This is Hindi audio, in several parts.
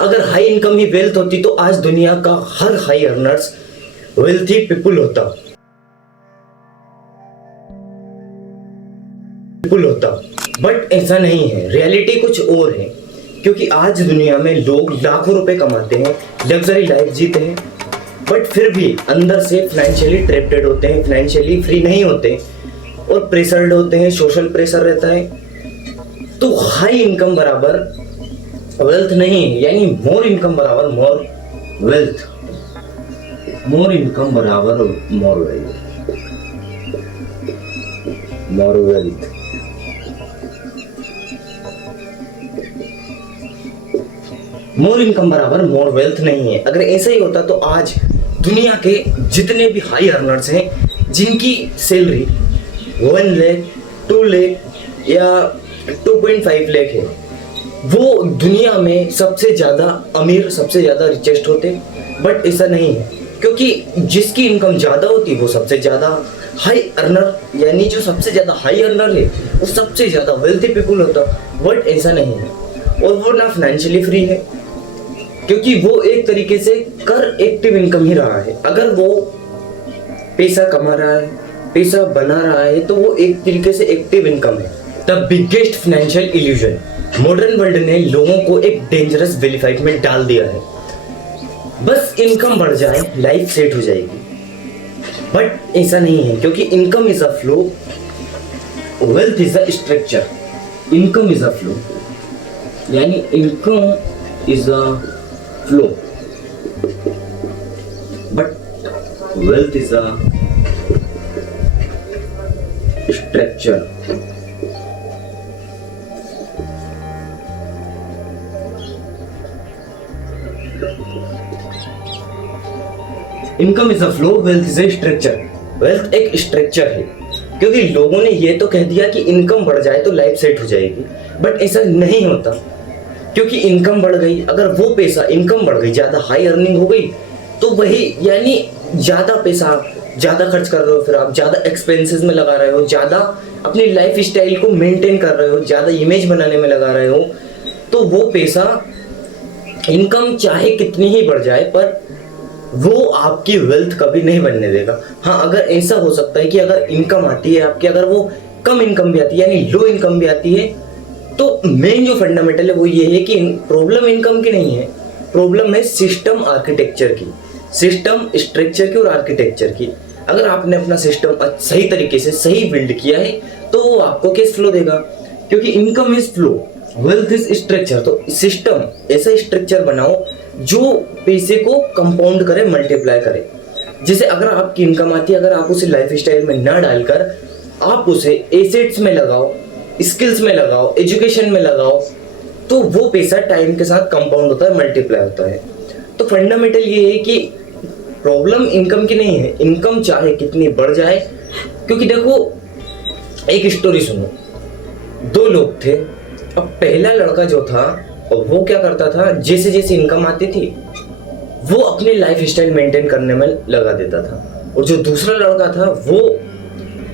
अगर हाई इनकम ही वेल्थ होती तो आज दुनिया का हर हाई अर्नर्स वेल्थी पीपुल होता। बट ऐसा नहीं है, रियलिटी कुछ और है। क्योंकि आज दुनिया में लोग लाखों रुपए कमाते हैं, लग्जरी लाइफ जीते हैं, बट फिर भी अंदर से फाइनेंशियली ट्रैप्टेड होते हैं, फाइनेंशियली फ्री नहीं होते और प्रेशर्ड होते हैं, सोशल प्रेशर रहता है। तो हाई इनकम बराबर वेल्थ नहीं है, यानी मोर इनकम बराबर मोर वेल्थ, मोर इनकम बराबर मोर वेल्थ। मोर इनकम बराबर मोर वेल्थ नहीं है। अगर ऐसा ही होता तो आज दुनिया के जितने भी हाई अर्नर्स हैं, जिनकी सैलरी 1 लाख, 2 लाख या 2.5 लाख है, वो दुनिया में सबसे ज्यादा अमीर, सबसे ज्यादा रिचेस्ट होते। बट ऐसा नहीं है, क्योंकि जिसकी इनकम ज्यादा होती है वो सबसे ज्यादा हाई अर्नर, यानी जो सबसे ज्यादा हाई अर्नर है वो सबसे ज्यादा वेल्थी पीपुल होता। बट ऐसा नहीं है, और वो ना फाइनेंशियली फ्री है, क्योंकि वो एक तरीके से कर एक्टिव इनकम ही रहा है। अगर वो पैसा कमा रहा है, पैसा बना रहा है, तो वो एक तरीके से एक्टिव इनकम है। The biggest financial illusion, modern world ने लोगों को एक डेंजरस वेलीफाइड में डाल दिया है। बस इनकम बढ़ जाए लाइफ सेट हो जाएगी, बट ऐसा नहीं है। क्योंकि income is a flow, wealth is a structure. Income is a flow, यानी income is a flow, but wealth is a structure. Income is a flow, wealth is a structure. वेल्थ एक स्ट्रक्चर है, क्योंकि लोगों ने ये तो कह दिया कि इनकम बढ़ जाए तो लाइफ सेट हो जाएगी, बट ऐसा नहीं होता। क्योंकि इनकम बढ़ गई, अगर वो पैसा, इनकम बढ़ गई, ज्यादा हाई अर्निंग हो गई, तो वही यानी ज्यादा पैसा ज्यादा खर्च कर रहे हो, फिर आप ज्यादा एक्सपेंसेस में लगा रहे हो, ज्यादा अपनी लाइफ स्टाइल को मेंटेन कर रहे हो, ज्यादा इमेज बनाने में लगा रहे हो, तो वो पैसा, इनकम चाहे कितनी ही बढ़ जाए, पर वो आपकी वेल्थ कभी नहीं बनने देगा। हाँ, अगर ऐसा हो सकता है कि अगर इनकम आती है आपकी, अगर वो कम इनकम भी आती है, यानी लो इनकम भी आती है, तो मेन जो फंडामेंटल है वो ये है कि प्रॉब्लम इनकम की नहीं है, प्रॉब्लम है सिस्टम आर्किटेक्चर की, सिस्टम स्ट्रक्चर की और आर्किटेक्चर की। अगर आपने अपना सिस्टम सही तरीके से सही बिल्ड किया है तो वो आपको कैश फ्लो देगा, क्योंकि income is flow, wealth is structure. तो सिस्टम ऐसा स्ट्रक्चर बनाओ जो पैसे को कंपाउंड करे, मल्टीप्लाई करे। जैसे अगर आपकी इनकम आती है, अगर आप उसे लाइफ स्टाइल में ना डालकर आप उसे एसेट्स में लगाओ, स्किल्स में लगाओ, एजुकेशन में लगाओ, तो वो पैसा टाइम के साथ कंपाउंड होता है, मल्टीप्लाई होता है। तो फंडामेंटल ये है कि प्रॉब्लम इनकम की नहीं है, इनकम चाहे कितनी बढ़ जाए। क्योंकि देखो, एक स्टोरी सुनो, 2 लोग थे। अब पहला लड़का जो था वो क्या करता था, जैसे जैसे इनकम आती थी वो अपनी लाइफ स्टाइल मेंटेन करने में लगा देता था, और जो दूसरा लड़का था वो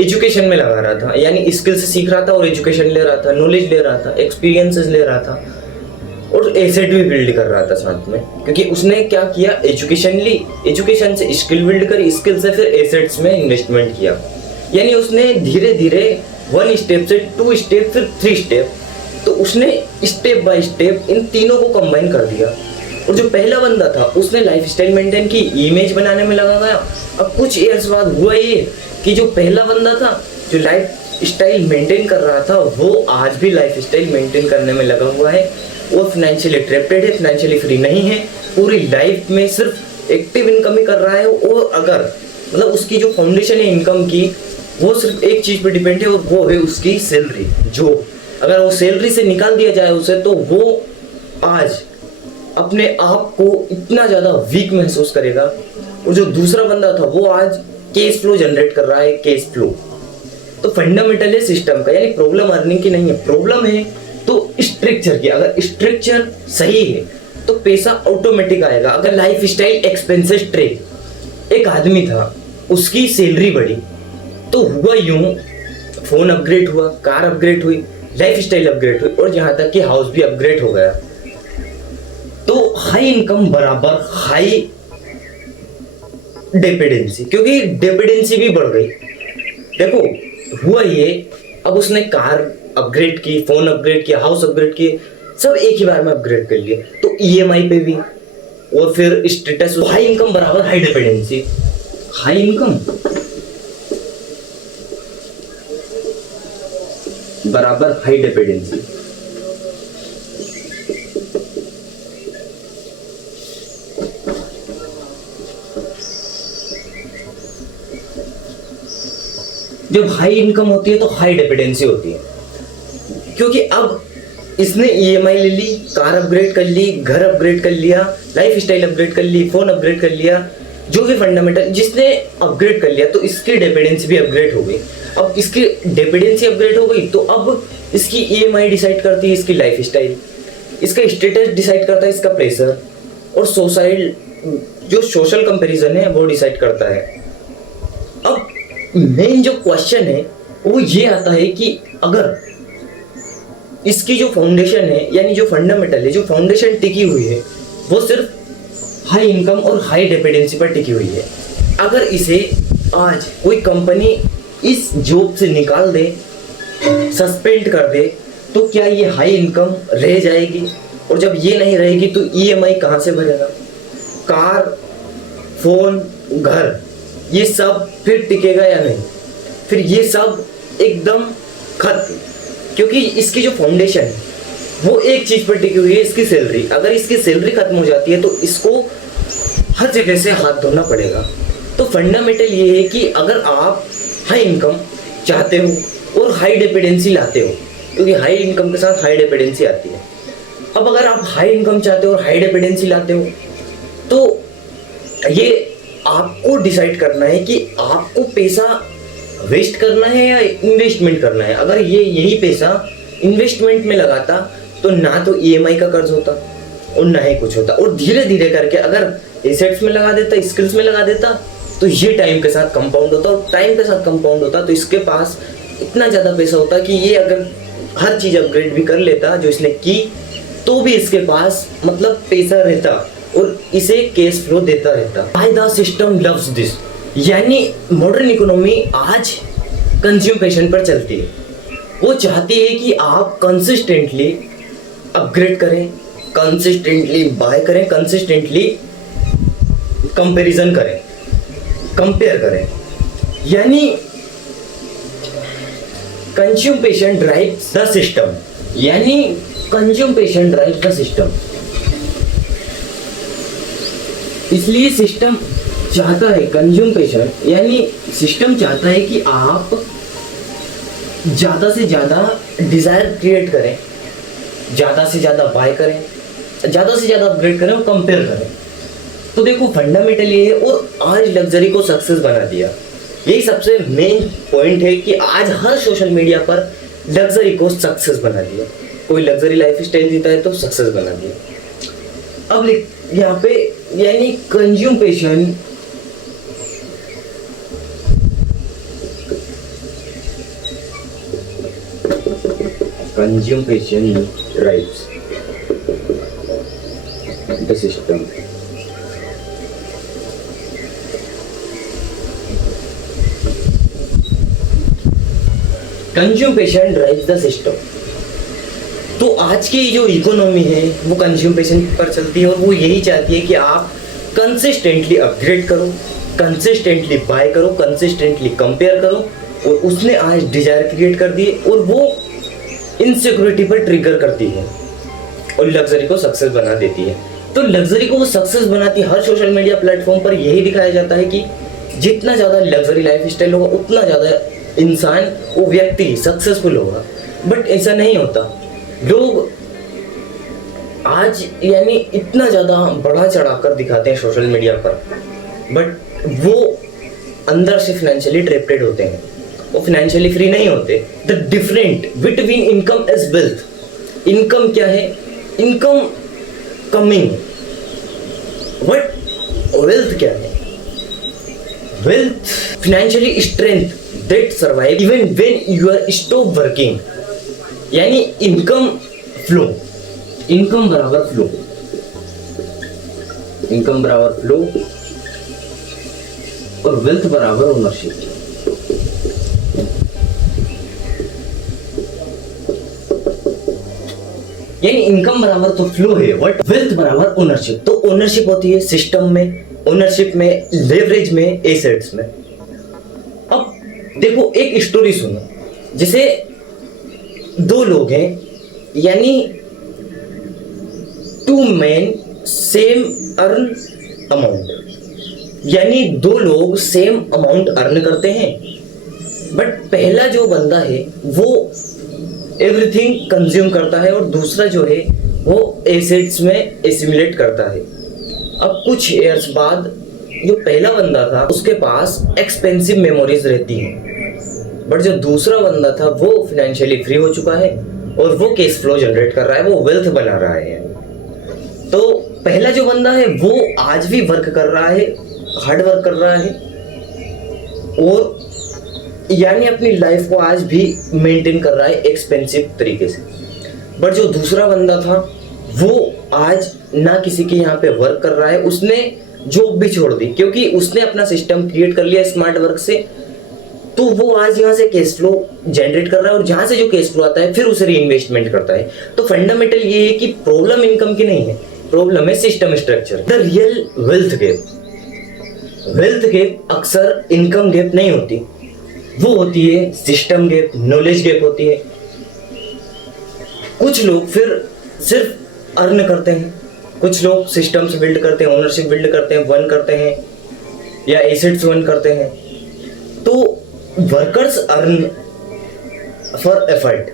एजुकेशन में लगा रहा था, यानी स्किल्स सीख रहा था और एजुकेशन ले रहा था, नॉलेज ले रहा था, एक्सपीरियंसेस ले रहा था, और एसेट भी बिल्ड कर रहा था साथ में। क्योंकि उसने क्या किया, एजुकेशन ली, एजुकेशन से स्किल बिल्ड करी, स्किल से फिर एसेट्स में इन्वेस्टमेंट किया। यानी उसने धीरे धीरे 1 स्टेप से 2 स्टेप फिर 3 स्टेप, तो उसने स्टेप बाय स्टेप इन तीनों को कंबाइन कर दिया। और जो पहला बंदा था उसने लाइफ स्टाइल मेंटेन की, इमेज बनाने में लगा गया। अब कुछ ईयर्स बाद हुआ ये कि जो पहला बंदा था जो लाइफ स्टाइल मेंटेन कर रहा था, वो आज भी लाइफ स्टाइल मेंटेन करने में लगा हुआ है। वो फाइनेंशियली ट्रैप्टेड है, फाइनेंशियली फ्री नहीं है, पूरी लाइफ में सिर्फ एक्टिव इनकम ही कर रहा है। और अगर मतलब उसकी जो फाउंडेशन है इनकम की, वो सिर्फ एक चीज पे डिपेंड है, और वो है उसकी सैलरी। जो अगर वो सैलरी से निकाल दिया जाए उसे, तो वो आज अपने आप को इतना ज्यादा वीक महसूस करेगा। और जो दूसरा बंदा था वो आज कैश फ्लो जनरेट कर रहा है, कैश फ्लो। तो फंडामेंटल है सिस्टम का, यानी प्रॉब्लम अर्निंग की नहीं है, प्रॉब्लम है तो स्ट्रक्चर की। अगर स्ट्रक्चर सही है तो पैसा ऑटोमेटिक आएगा। अगर लाइफ स्टाइल एक्सपेंसेस ट्रेक, एक आदमी था उसकी सैलरी बढ़ी तो हुआ यूं, फोन अपग्रेड हुआ, कार अपग्रेड हुई, लाइफ स्टाइल अपग्रेड हुई, और यहाँ तक कि हाउस भी अपग्रेड हो गया। तो हाई इनकम बराबर हाई डिपेंडेंसी, क्योंकि डिपेंडेंसी भी बढ़ गई। देखो हुआ ये, अब उसने कार अपग्रेड की, फोन अपग्रेड किया, हाउस अपग्रेड किए, सब एक ही बार में अपग्रेड कर लिए, तो ईएमआई पे भी, और फिर स्टेटस। हाई इनकम बराबर हाई डिपेंडेंसी, हाई इनकम बराबर हाई डिपेंडेंसी। जब हाई इनकम होती है तो हाई डिपेंडेंसी होती है, क्योंकि अब इसने ईएमआई ले ली, कार अपग्रेड कर ली, घर अपग्रेड कर लिया, लाइफ स्टाइल अपग्रेड कर ली, फोन अपग्रेड कर लिया, जो भी फंडामेंटल जिसने अपग्रेड कर लिया, तो इसकी डिपेंडेंसी भी अपग्रेड हो गई। अब इसकी डिपेंडेंसी अपग्रेड हो गई तो अब इसकी ईएमआई डिसाइड करती है इसकी लाइफ स्टाइल, इसका स्टेटस डिसाइड करता है इसका प्रेशर, और सोसाइल जो सोशल कंपैरिजन है वो डिसाइड करता है। अब मेन जो क्वेश्चन है वो ये आता है कि अगर इसकी जो फाउंडेशन है, यानी जो फंडामेंटल है, जो फाउंडेशन टिकी हुई है, वो सिर्फ हाई इनकम और हाई डिपेंडेंसी पर टिकी हुई है, अगर इसे आज कोई कंपनी इस जॉब से निकाल दे, सस्पेंड कर दे, तो क्या ये हाई इनकम रह जाएगी? और जब ये नहीं रहेगी तो ईएमआई कहाँ से भरेगा? कार, फोन, घर, ये सब फिर टिकेगा या नहीं? फिर ये सब एकदम खत्म, क्योंकि इसकी जो फाउंडेशन है वो एक चीज पर टिकी हुई है, इसकी सैलरी। अगर इसकी सैलरी खत्म हो जाती है तो इसको हर जगह से हाथ धोना पड़ेगा। तो फंडामेंटल ये है कि अगर आप हाई इनकम चाहते हो और हाई डिपेंडेंसी लाते हो, क्योंकि हाई इनकम के साथ हाई डिपेंडेंसी आती है। अब अगर आप हाई इनकम चाहते हो और हाई डिपेंडेंसी लाते हो, तो ये आपको डिसाइड करना है कि आपको पैसा वेस्ट करना है या इन्वेस्टमेंट करना है। अगर ये यही पैसा इन्वेस्टमेंट में लगाता तो ना तो ईएमआई का कर्ज होता और ना ही कुछ होता, और धीरे धीरे करके अगर एसेट्स में लगा देता, स्किल्स में लगा देता, तो ये टाइम के साथ कंपाउंड होता, और टाइम के साथ कंपाउंड होता तो इसके पास इतना ज़्यादा पैसा होता कि ये अगर हर चीज़ अपग्रेड भी कर लेता जो इसने की, तो भी इसके पास मतलब पैसा रहता और इसे कैश फ्लो देता रहता। Why the system loves this, यानी मॉडर्न इकोनॉमी आज कंज्यूमेशन पर चलती है। वो चाहती है कि आप कंसिस्टेंटली अपग्रेड करें, कंसिस्टेंटली बाय करें, कंसिस्टेंटली कंपैरिजन करें, कंपेयर करें। यानी कंज्यूमेशन ड्राइव्स द सिस्टम, यानी कंज्यूमेशन ड्राइव्स द सिस्टम। इसलिए सिस्टम चाहता है, कंज्यूमेशन यानी सिस्टम चाहता है कि आप ज़्यादा से ज़्यादा डिज़ायर क्रिएट करें, ज़्यादा से ज़्यादा बाय करें, ज़्यादा से ज़्यादा अपग्रेड करें और कंपेयर करें। तो देखो फंडामेंटल ये है, और आज लग्जरी को सक्सेस बना दिया। यही सबसे मेन पॉइंट है कि आज हर सोशल मीडिया पर लग्जरी को सक्सेस बना दिया। कोई लग्जरी लाइफ स्टाइल जीता है तो सक्सेस बना दिया। अब यहाँ पे यानी consummation drives the system. Consummation drives the system. तो आज की जो इकोनॉमी है वो कंज्यूमेशन पर चलती है, और वो यही चाहती है कि आप कंसिस्टेंटली अपग्रेड करो, कंसिस्टेंटली बाय करो, कंसिस्टेंटली कंपेयर करो। और उसने आज डिजायर क्रिएट कर दी और वो इनसिक्योरिटी पर ट्रिगर करती है और लग्जरी को सक्सेस बना देती है। तो लग्जरी को वो सक्सेस बनाती है। हर सोशल मीडिया प्लेटफॉर्म पर यही दिखाया जाता है कि जितना ज़्यादा लग्जरी लाइफ स्टाइल होगा उतना ज़्यादा इंसान, वो व्यक्ति सक्सेसफुल होगा। बट ऐसा नहीं होता। लोग आज यानी इतना ज़्यादा बढ़ा चढ़ाकर दिखाते हैं सोशल मीडिया पर, बट वो अंदर से फाइनेंशियली ट्रैप्ड होते हैं, वो फाइनेंशियली फ्री नहीं होते। The different between income as wealth. Income क्या है? Income coming. बट वेल्थ क्या है? Wealth financially strength that survive even when you are stop working. यानी इनकम फ्लो, इनकम बराबर फ्लो। इनकम बराबर फ्लो और वेल्थ बराबर ओनरशिप। यानी इनकम बराबर तो फ्लो है, बट वेल्थ बराबर ओनरशिप। तो ओनरशिप होती है सिस्टम में, ओनरशिप में, लेवरेज में, एसेट्स में। अब देखो एक स्टोरी सुनो, जैसे दो लोग हैं, यानी two man same earn amount, यानी दो लोग सेम अमाउंट अर्न करते हैं, बट पहला जो बंदा है वो एवरीथिंग कंज्यूम करता है और दूसरा जो है वो एसेट्स में एसिमुलेट करता है। अब कुछ ईयर्स बाद जो पहला बंदा था उसके पास एक्सपेंसिव मेमोरीज रहती हैं, बट जो दूसरा बंदा था वो फाइनेंशियली फ्री हो चुका है और वो कैश फ्लो जनरेट कर रहा है, वो वेल्थ बना रहा है। तो पहला जो बंदा है वो आज भी वर्क कर रहा है, हार्ड वर्क कर रहा है और यानी अपनी लाइफ को आज भी मेंटेन कर रहा है एक्सपेंसिव तरीके से। बट जो दूसरा बंदा था वो आज ना किसी के यहाँ पे वर्क कर रहा है, उसने जॉब भी छोड़ दी क्योंकि उसने अपना सिस्टम क्रिएट कर लिया स्मार्ट वर्क से। तो वो आज यहाँ से कैश फ्लो जनरेट कर रहा है और जहाँ से जो कैश फ्लो आता है फिर उसे रीइन्वेस्टमेंट करता है। तो फंडामेंटल ये है कि प्रॉब्लम इनकम की नहीं है, प्रॉब्लम है system structure. The real wealth gap, wealth gap अक्सर इनकम गैप नहीं होती, वो होती है सिस्टम गैप, नॉलेज गैप होती है। कुछ लोग फिर सिर्फ अर्न करते हैं, कुछ लोग सिस्टम्स बिल्ड करते हैं, ओनरशिप बिल्ड करते हैं, वन करते हैं या एसेट्स वन करते हैं। तो workers earn for effort,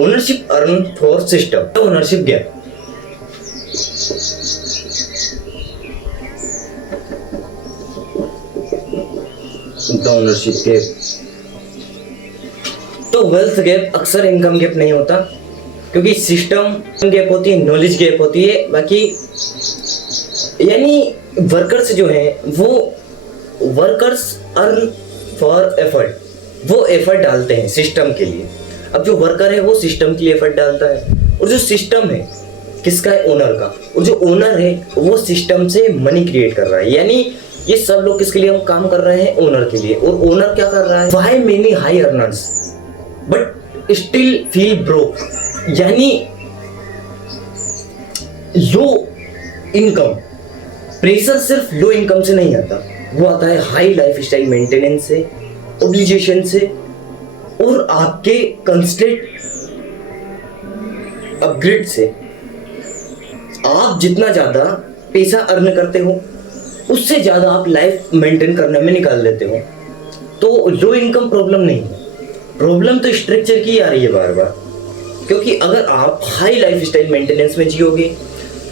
ownership earn for system. Ownership gap, ownership gap. तो वेल्थ गैप अक्सर इनकम गैप नहीं होता क्योंकि सिस्टम गैप होती है, नॉलेज गैप होती है। बाकी यानी वर्कर्स जो हैं वो वर्कर्स अर्न फॉर एफर्ट, वो एफर्ट डालते हैं सिस्टम के लिए। अब जो वर्कर है वो सिस्टम के लिए एफर्ट डालता है और जो सिस्टम है किसका है, ओनर का। और जो ओनर है वो सिस्टम से मनी क्रिएट कर रहा है, यानी ये सब लोग किसके लिए हम काम कर रहे हैं, ओनर के लिए। और ओनर क्या कर रहा है, why many high earners but still feel broke, यानी लो इनकम। प्रेशर सिर्फ लो इनकम से नहीं आता, वो आता है हाई लाइफ स्टाइल मेंटेनेंस से, ऑब्लिगेशन से और आपके कंस्टेंट अपग्रेड से। आप जितना ज्यादा पैसा अर्न करते हो उससे ज्यादा आप लाइफ मेंटेन करने में निकाल लेते हो। तो लो इनकम प्रॉब्लम नहीं है, प्रॉब्लम तो स्ट्रक्चर की आ रही है बार बार। क्योंकि अगर आप हाई लाइफ स्टाइल मेंटेनेंस में जियोगे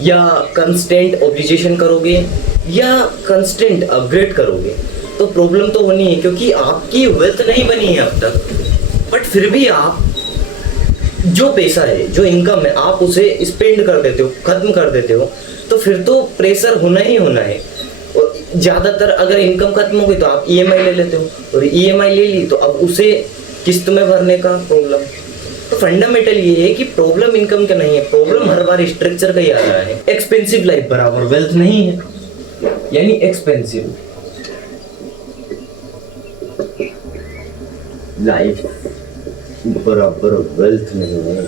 या कंस्टेंट ऑब्लिगेशन करोगे या कंस्टेंट अपग्रेड करोगे तो प्रॉब्लम तो होनी है, क्योंकि आपकी वेल्थ नहीं बनी है अब तक। बट फिर भी आप जो पैसा है, जो इनकम है, आप उसे स्पेंड कर देते हो, खत्म कर देते हो, तो फिर तो प्रेशर होना ही होना है। और ज्यादातर अगर इनकम खत्म हो गई तो आप ईएमआई ले लेते हो, और ईएमआई ले ली तो अब उसे किस्त में भरने का प्रॉब्लम। तो फंडामेंटल ये है कि प्रॉब्लम इनकम का नहीं है, प्रॉब्लम हर बार स्ट्रक्चर का ही आ रहा है। एक्सपेंसिव लाइफ बराबर वेल्थ नहीं है, यानी एक्सपेंसिव लाइफ बराबर वेल्थ नहीं है।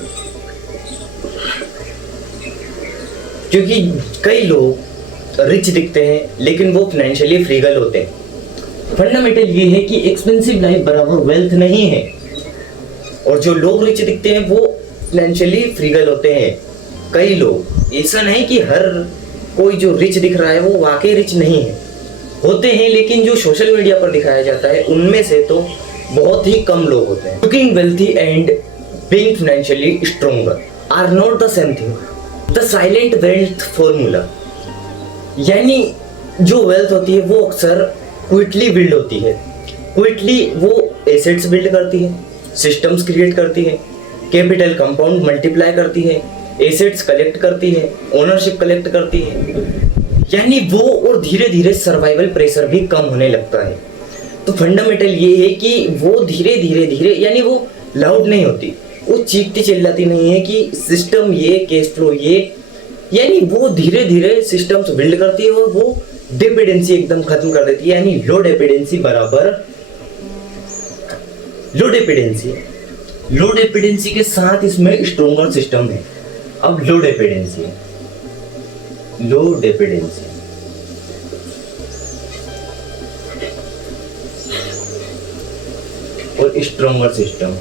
क्योंकि कई लोग रिच दिखते हैं लेकिन वो फाइनेंशियली फ्रीगल होते हैं। फंडामेंटल ये है कि एक्सपेंसिव लाइफ बराबर वेल्थ नहीं है, और जो लोग रिच दिखते हैं वो फाइनेंशियली फ्रीगल होते हैं। कई लोग, ऐसा नहीं कि हर कोई जो रिच दिख रहा है वो वाकई रिच नहीं है, होते हैं, लेकिन जो सोशल मीडिया पर दिखाया जाता है उनमें से तो बहुत ही कम लोग होते हैं। Looking wealthy and being financially stronger are not the same thing. The silent wealth formula, यानी जो वेल्थ होती है वो अक्सर क्विकली बिल्ड होती है। क्विकली वो एसेट्स बिल्ड करती है, सिस्टम्स क्रिएट करती है, कैपिटल कंपाउंड मल्टीप्लाई करती है, एसेट्स कलेक्ट करती है, ओनरशिप कलेक्ट करती है, यानी वो, और धीरे धीरे सर्वाइवल प्रेशर भी कम होने लगता है। तो फंडामेंटल ये है कि वो धीरे धीरे धीरे, यानी वो लाउड नहीं होती, वो चीखती चिल्लाती नहीं है कि सिस्टम ये, कैश फ्लो ये, यानी वो धीरे धीरे सिस्टम्स बिल्ड करती है और वो डिपेंडेंसी एकदम खत्म कर देती है। यानी लो डिपेंडेंसी बराबर लो डिपेंडेंसी, लो डिपेंडेंसी के साथ इसमें स्ट्रोंगर सिस्टम है। अब लो डिपेंडेंसी और स्ट्रोंगर सिस्टम।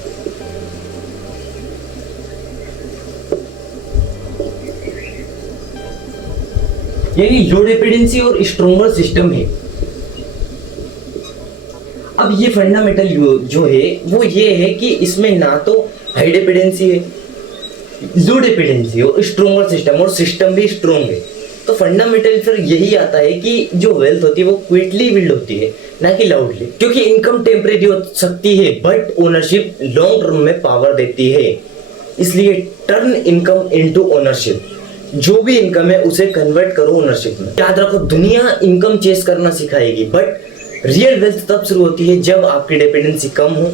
यानी लो डिपेंडेंसी और स्ट्रोंगर सिस्टम है। अब ये फंडामेंटल जो है वो ये है कि इसमें ना तो हाई डिपेंडेंसी है, लो डिपेंडेंसी और स्ट्रोंगर सिस्टम, और सिस्टम भी स्ट्रोंग है। तो फंडामेंटल फिर यही आता है कि जो वेल्थ होती है वो क्विकली बिल्ड होती है, ना कि लाउडली। क्योंकि इनकम टेम्परेरी हो सकती है बट ओनरशिप लॉन्ग टर्म में पावर देती है। इसलिए टर्न इनकम इनटू ओनरशिप। जो भी इनकम है उसे कन्वर्ट करो ओनरशिप में। याद रखो, दुनिया इनकम चेस करना सिखाएगी बट रियल वेल्थ तब शुरू होती है जब आपकी डिपेंडेंसी कम हो,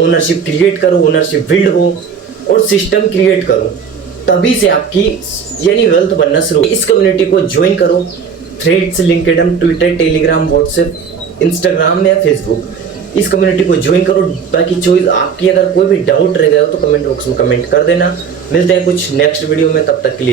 ओनरशिप क्रिएट करो, ओनरशिप बिल्ड हो और सिस्टम क्रिएट करो। तभी से आपकी यानी वेल्थ बनना शुरू। इस कम्युनिटी को ज्वाइन करो। Threads, LinkedIn, Twitter, Telegram, WhatsApp, Instagram या फेसबुक, इस कम्युनिटी को ज्वाइन करो। बाकी चॉइस आपकी। अगर कोई भी डाउट रह गया हो तो कमेंट बॉक्स में कमेंट कर देना। मिलते हैं कुछ नेक्स्ट वीडियो में, तब तक के लिए।